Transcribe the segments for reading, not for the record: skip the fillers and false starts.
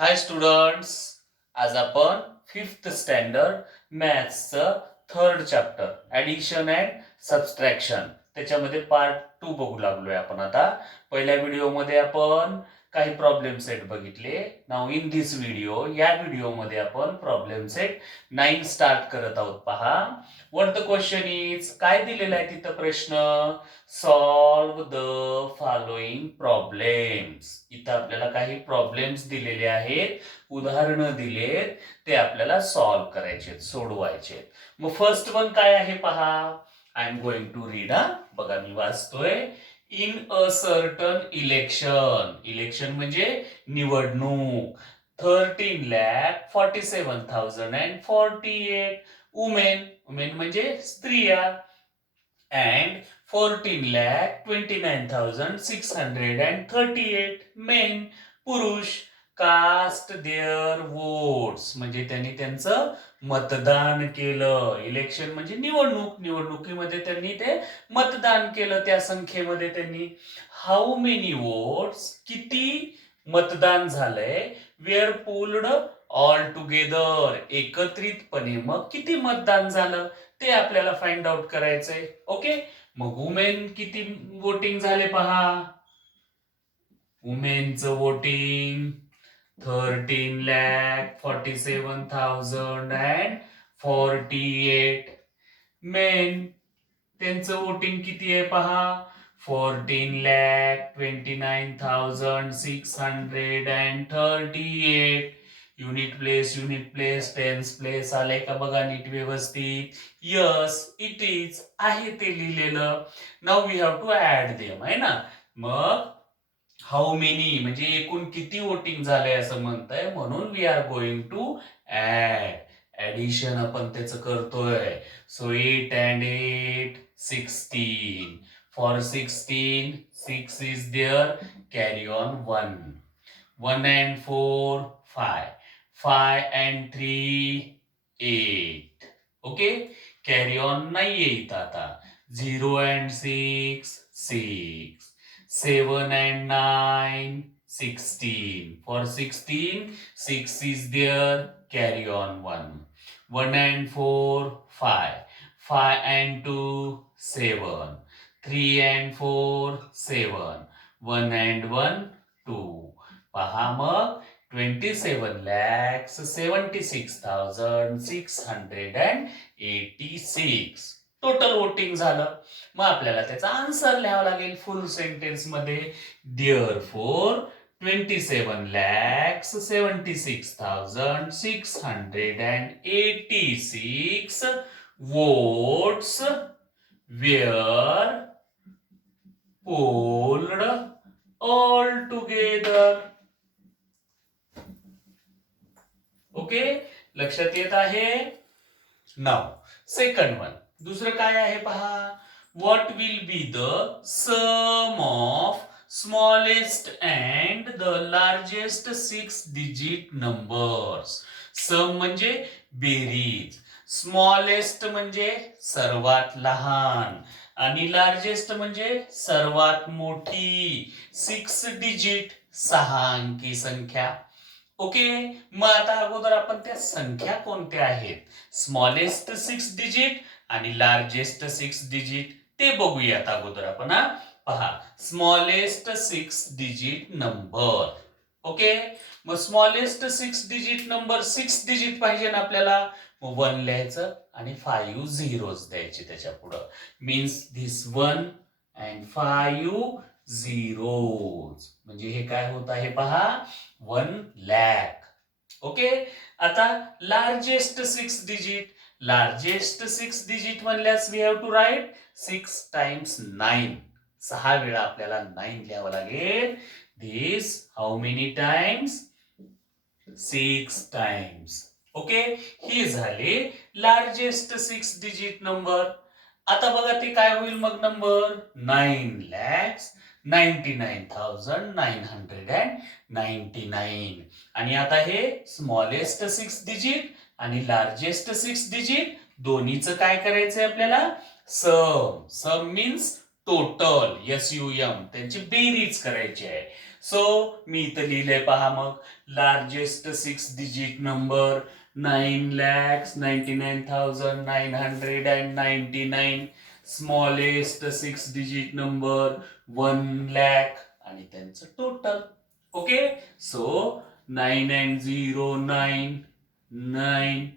हाय students, आज आपण fifth standard मॅथ्सचं third chapter addition and subtraction त्याच्यामध्ये पार्ट 2 बघू लागलोय आपण. आता पहिल्या व्हिडिओमध्ये आपण काही प्रॉब्लेम सेट बघितले. नाव इन दिस व्हिडिओ, या व्हिडिओमध्ये आपण प्रॉब्लेम सेट 9 स्टार्ट करत आहोत. पहा, व्हॉट द क्वेश्चन इज, काय दिलेला आहे तिथं प्रश्न. Solve the following problems. इथं आपल्याला काही प्रॉब्लेम्स दिलेले आहेत, उदाहरणं दिलेत, ते आपल्याला सॉल्व करायचे, सोडवायचे. मग फर्स्ट वन काय आहे पहा. I am going to read. बघा मी वाचतोय. In a certain election, election म्हणजे निवडणूक, 13,47,048 वुमेन, वुमेन म्हणजे स्त्रिया, and 14,29,638 men, पुरुष, कास्ट देअर वोट्स म्हणजे त्यांनी त्यांचं मतदान केलं. इलेक्शन म्हणजे निवडणूक, निवडणुकीमध्ये त्यांनी ते मतदान केलं, त्या संख्येमध्ये त्यांनी. हाऊ मेनी वोट्स, किती मतदान झालंय. वेअर पोल्ड ऑल टुगेदर, एकत्रितपणे मग किती मतदान झालं ते आपल्याला फाइंड आउट करायचंय. ओके, मग वुमेन किती वोटिंग झाले पहा. वुमेनचं वोटिंग 13,47,048. मेन त्यांचं वोटिंग किती आहे पहा. 14,29,638. युनिट प्लेस, टेन्स प्लेस आले का बघा नीट व्यवस्थित. यस, इट इज, आहे ते लिहिलेलं. Now we have to add them, आहे ना. मग हाऊ मेनी म्हणजे एकूण किती वोटिंग झालंय असं म्हणताय, म्हणून we are going to add. Addition आपण त्याचं करतोय. So 8 and 8, 16. For 16, 6 is there, carry on 1. 1 and 4, 5. 5 and 3, 8. Okay, carry on नाही येत आता. 0 and 6, 6. 7 and 9, 16. For 16, 6 is there, carry on 1. 1 and 4, 5. 5 and 2, 7. 3 and 4, 7. 1 and 1, 2. पहा मग 27,76,686 टोटल वोटिंग झालं. मग आपल्याला त्याचा आन्सर लिहावा लागेल फुल सेंटेन्स मध्ये. Therefore 27,76,686 votes were polled all together. Okay, लक्षात येत आहे. नाउ सेकंड वन, दुसरं काय आहे पहा. What will be the sum of smallest and the largest 6 digit numbers. Sum म्हणजे बेरीज, स्मॉलेस्ट म्हणजे सर्वात लहान, आणि लार्जेस्ट म्हणजे सर्वात मोठी. 6 डिजिट, 6 अंकी संख्या. ओके, मग आता अगोदर आपण त्या संख्या कोणत्या आहेत, स्मॉलेस्ट 6 डिजिट आणि लार्जेस्ट 6 डिजिट, ते बघूयात अगोदर आपण. पहा, स्मॉलेस्ट 6 डिजिट नंबर. ओके, मग स्मॉलेस्ट 6 डिजिट नंबर, 6 डिजिट पाहिजे ना आपल्याला. मग 1 लिहायचं आणि 5 झिरोज द्यायचे त्याच्या पुढं. मीन्स धिस 1 अँड 5 झिरोज, म्हणजे हे काय होत आहे पहा, 1 lakh. ओके, आता लार्जेस्ट 6 डिजिट, लार्जेस्ट 6 डिजिट म्हणल्यास we have to write 6 times 9. 6 वेळा आपल्याला 9 लिहावं लागेल. This how many times, 6 times. Okay, ही झाली लार्जेस्ट 6 डिजिट नंबर. आता बघा ते काय होईल मग नंबर, 9,99,999. आणि आता हे स्मॉलेस्ट 6 डिजिट आणि लार्जेस्ट 6 डिजिट दोन्हीचं काय करायचंय आपल्याला, सम. सम मीन्स टोटल, SUM, त्यांची बेरीज करायची आहे. सो मी इथं लिहिलंय पहा मग, largest 6 digit number 9,99,999, smallest 6 digit number 1,00,000 आणि त्यांचं total. Okay, so 9 and 0 9 9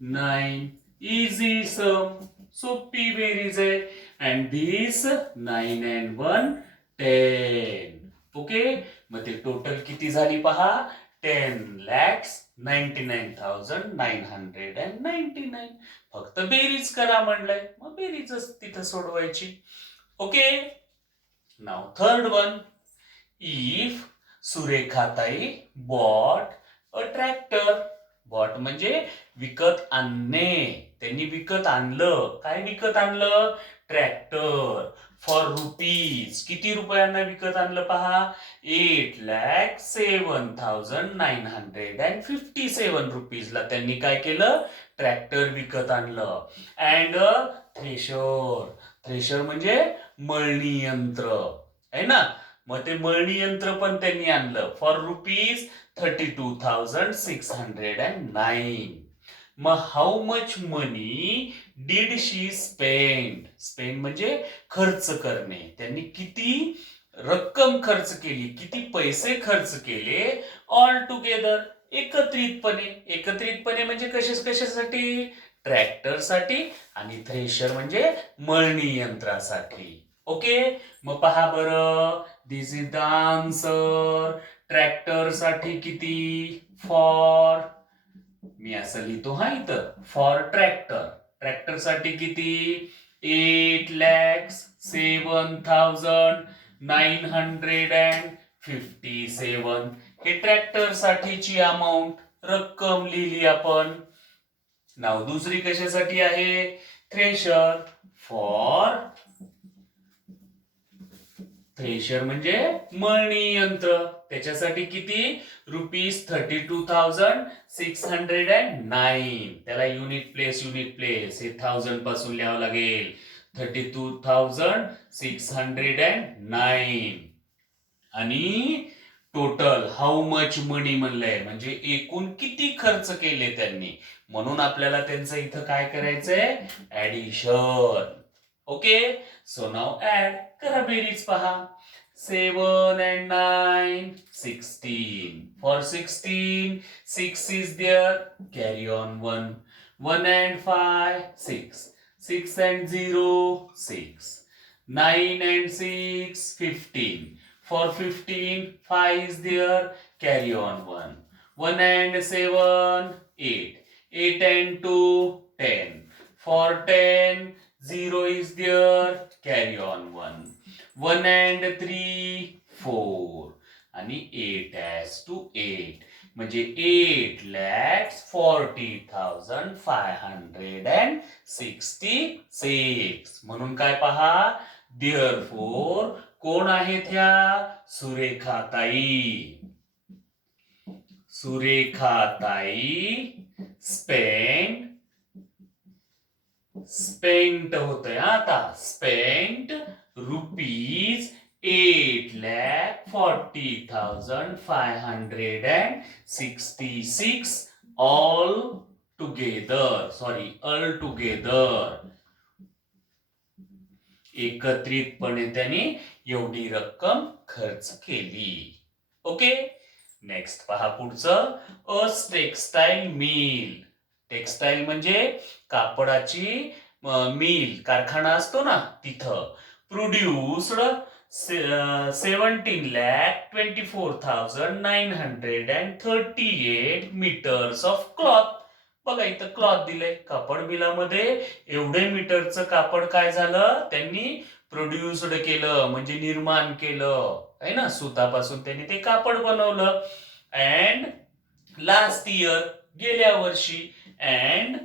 9, easy sum, सोपी बेरीज आहे. And this 9 and 1 10. ओके, मग ते टोटल किती झाली पहा, 10,99,999. फक्त बेरीज करा म्हणलंय, मग बेरीजच तिथं सोडवायची. ओके, नाव थर्ड वन. इफ सुरेखाताई बॉट अ ट्रॅक्टर. बॉट म्हणजे विकत आणणे, त्यांनी विकत आणलं. काय विकत आणलं, ट्रॅक्टर, फॉर रुपीज. किती रुपयांना विकत आणलं पहा, 8,07,957 रुपीजला त्यांनी काय केलं, ट्रॅक्टर विकत आणलं. And thresher. थ्रेशर म्हणजे मळणी यंत्र आहे ना, मग ते मळणी यंत्र पण त्यांनी आणलं फॉर रुपीज 32,609. मग how much money did she spend. Spend म्हणजे खर्च करणे. त्यांनी किती रक्कम खर्च केली, किती पैसे खर्च केले, ऑल टुगेदर, एकत्रितपणे. एकत्रितपणे म्हणजे कशासाठी, ट्रॅक्टरसाठी, आणि थ्रेशर म्हणजे मळणी यंत्रासाठी. ओके, मग पहा बरं, दिस इज द आन्सर. ट्रॅक्टर साठी किती, फॉर, मी असं लिहितो हा इथं, फॉर ट्रॅक्टर. ट्रॅक्टर साठी किती, 8,07,957. हे ट्रॅक्टर साठीची अमाऊंट, रक्कम लिहिली आपण. नाव दुसरी कशासाठी आहे, थ्रेशर. फॉर थ्रेशर म्हणजे मळणी यंत्र, त्याच्यासाठी किती, ₹32,609. त्याला युनिट प्लेस हे 1000 पासून लिहावं लागेल, 32,609. आणि टोटल हाऊ मच मनी म्हणलंय, म्हणजे एकूण किती खर्च केले त्यांनी, म्हणून आपल्याला त्यांचं इथं काय करायचंय, ऍडिशन. ओके, सो नाव ऍड करा, बेरीज पहा. 7 and 9, 16. For 16, 6 is there, carry on 1. 1 and 5, 6. 6 and 0, 6. 9 and 6, 15. For 15, 5 is there, carry on 1. 1 and 7, 8. 8 and 2, 10. For 10, 0 is there, carry on 1. 1 and 3, 4. आणि 8 as to 8. म्हणजे 8,40,566. म्हणून काय पहा, देअरफोर कोण आहेत ह्या, सुरेखाताई. सुरेखाताई स्पेंट होतंय आता, स्पेंट रुपीज 8,40,566 ऑल टुगेदर. एकत्रितपणे त्यांनी एवढी रक्कम खर्च केली. ओके, नेक्स्ट पहा पुढचं, अ टेक्सटाईल मिल. टेक्सटाईल म्हणजे कापडाची मिल, कारखाना असतो ना तिथं. Produced 17,24,938 metres of cloth. बघा इथं क्लॉथ दिलंय, कापड मिलामध्ये एवढे मीटरचं कापड काय झालं, त्यांनी प्रोड्युस्ड केलं, म्हणजे निर्माण केलं आहे ना, सुतापासून त्यांनी ते कापड बनवलं. अँड लास्ट इयर, गेल्या वर्षी, अँड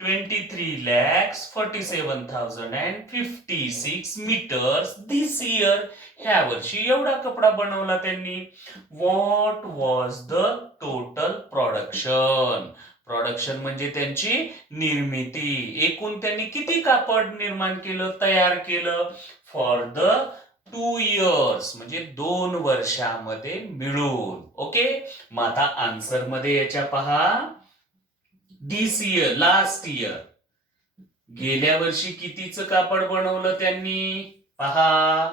23,47,056 मीटर्स दिस इयर, ह्या वर्षी एवढा कपडा बनवला त्यांनी. What was the total production. Production म्हणजे त्यांची निर्मिती, एकूण त्यांनी किती कापड निर्माण केलं, तयार केलं, फॉर द 2 years म्हणजे 2 वर्षामध्ये मिळून. ओके, मग आता आन्सर मध्ये याच्या पहा, दिस इयर, लास्ट इयर, गेल्या वर्षी कितीचं कापड बनवलं त्यांनी पहा,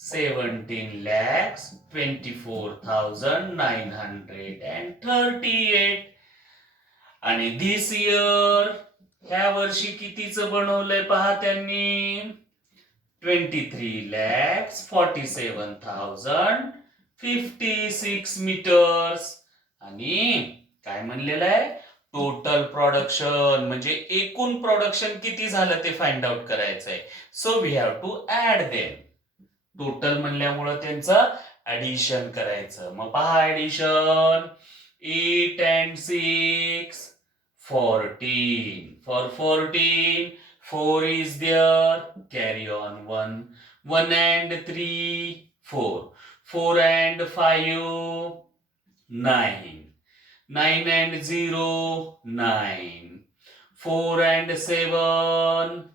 17,24,938. आणि दिस इयर, ह्या वर्षी कितीचं बनवलंय पहा त्यांनी, 23,47,056 मीटर्स. आणि काय म्हणलेलं आहे, टोटल प्रोडक्शन म्हणजे एकूण प्रोडक्शन किती झालं ते फाइंड आउट करायचंय. So we have to add them. Total म्हणल्यामुळं त्यांचं ऍडिशन करायचं. मग पहा addition, 8 and 6, 14. For 14, 4 is there, carry on 1. 1 and 3, 4. 4 and 5, 9. 9 and 0, 9. 4 and 7,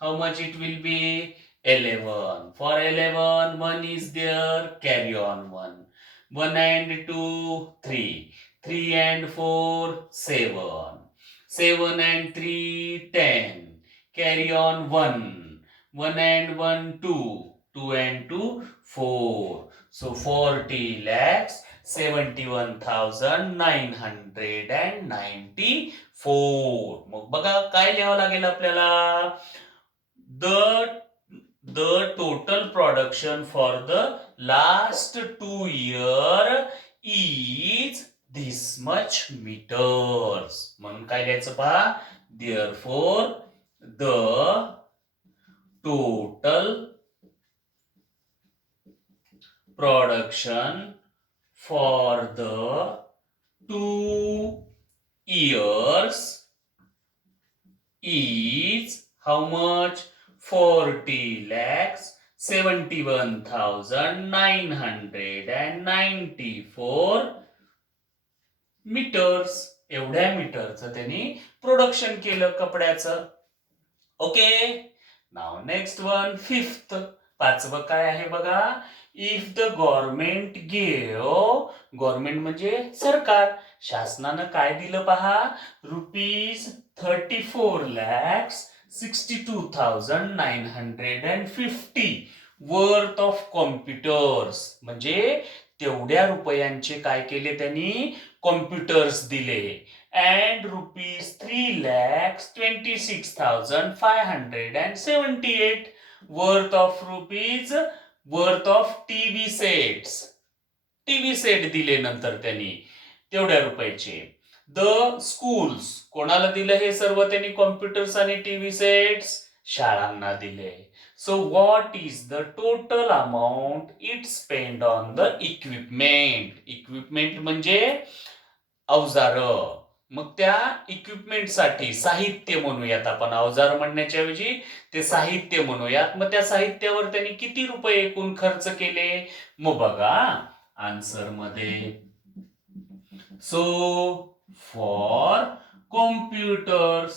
how much it will be? 11. For 11, 1 is there, carry on 1. 1 and 2, 3. 3 and 4, 7. 7 and 3, 10. Carry on 1. 1 and 1, 2. 2 and 2, 4. So 40,71,994. मग बघा काय लिहावं लागेल आपल्याला, the total production for the last 2 year is this much meters. म्हणून काय लिहायचं पहा, therefore the total production for the 2 years is how much? 40,71,994 metres. एवढ्या मीटरचं त्यांनी प्रोडक्शन केलं कपड्याचं. ओके, नाव नेक्स्ट वन, फिफ्थ, पाचवं काय आहे बघा, if the government gave, government म्हणजे सरकार, शासनानं काय दिलं पहा, ₹34,62,950 वर्थ ऑफ कॉम्प्युटर्स. म्हणजे तेवढ्या रुपयांचे काय केले त्यांनी, कॉम्प्युटर्स दिले. And ₹3,26,578 worth of TV sets. TV set दिले नंतर त्यांनी तेवढ्या रुपयाचे. द स्कूल्स, कोणाला दिलं हे सर्व त्यांनी कॉम्प्युटर्स आणि टीव्ही सेट्स, शाळांना दिले. So what is the total amount it spend on the equipment. Equipment म्हणजे अवजार. मग त्या इक्विपमेंटसाठी साहित्य म्हणूयात आपण, अवजार म्हणण्याच्या ऐवजी ते साहित्य म्हणूयात. मग त्या साहित्यावर त्यांनी किती रुपये एकूण खर्च केले, मग बघा आन्सर मध्ये. सो फॉर कॉम्प्युटर्स,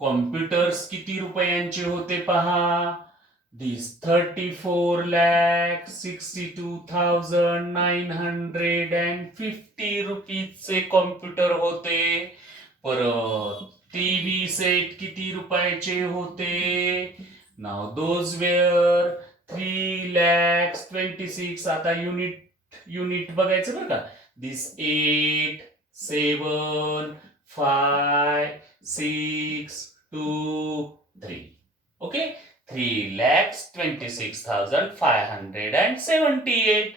कॉम्प्युटर्स किती रुपयांचे होते पहा, दिस 34,62,950 रुपीजचे कॉम्प्युटर होते. परत टीव्ही सेट किती रुपयाचे होते, नाव दोज वेअर 3,26,000. आता युनिट बघायचं बरं का, दिस 8, 7, 5, 6, 2, 3. ओके, 3,26,578.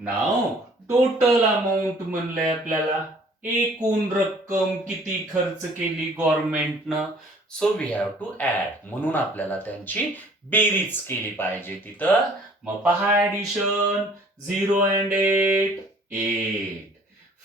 नाव टोटल अमाऊंट म्हणलंय आपल्याला, एकूण रक्कम किती खर्च केली गव्हर्नमेंटनं. So we have to add, म्हणून आपल्याला त्यांची बेरीज केली पाहिजे तिथं. मग पहा addition, 0 and 8, 8.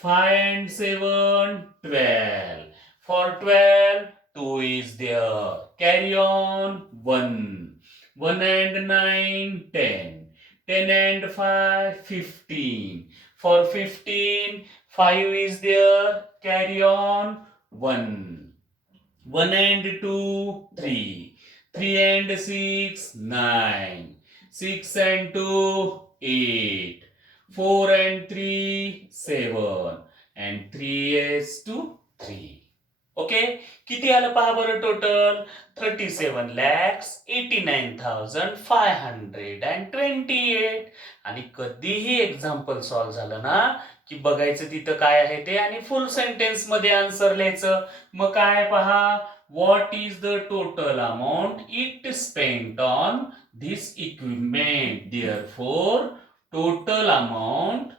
5 and 7, 12. For 12, 2 is there. Carry on 1. 1 and 9, 10. 10 and 5, 15. For 15, 5 is there. Carry on 1. 1 and 2, 3. 3 and 6, 9. 6 and 2, 8. 4 and 3, 7. And 3 is to 3. Okay, किती आलं पहा बरं टोटल? 37,89,528. आणि कधीही एक्झाम्पल सॉल्व्ह झालं ना की बघायचं तिथं काय आहे ते आणि फुल सेंटेन्स मध्ये आन्सर लिहायचं. मग काय पहा, what is the total amount it spent on this equipment. Therefore total amount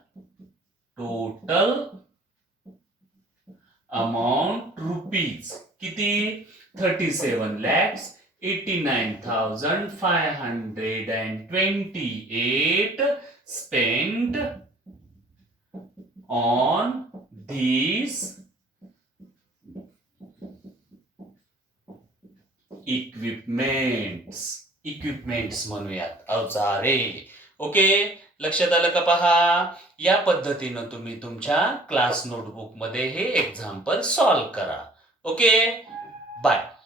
rupees किती? 37,89,528 spent on these इक्विपमेंट्स म्हणूयात, अवजारे. ओके, लक्षात आलं का पहा? या पद्धतीनं तुम्ही तुमच्या क्लास नोटबुक मध्ये हे एक्झाम्पल सॉल्व्ह करा. Okay, bye.